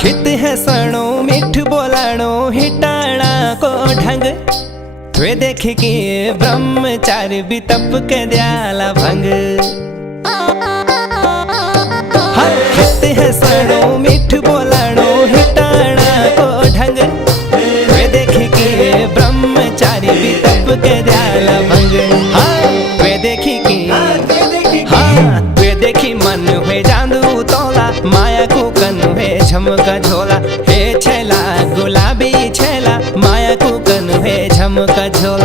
खित है सणो मिठ बोलाणो हिटाणा को ढंग वे देख के ब्रह्मचारी भी तप के दयाला भंग। खित है सणो मिठ बोलाणो हिटाणा को ढंग वे देख के ब्रह्मचारी भी तप के दयाला भंग। वे देखी की वे देखी मन हुए जादू तोला माया को कन हुए झमका झोला। हे छेला गुलाबी छेला माया को कन हुए झमका झोला।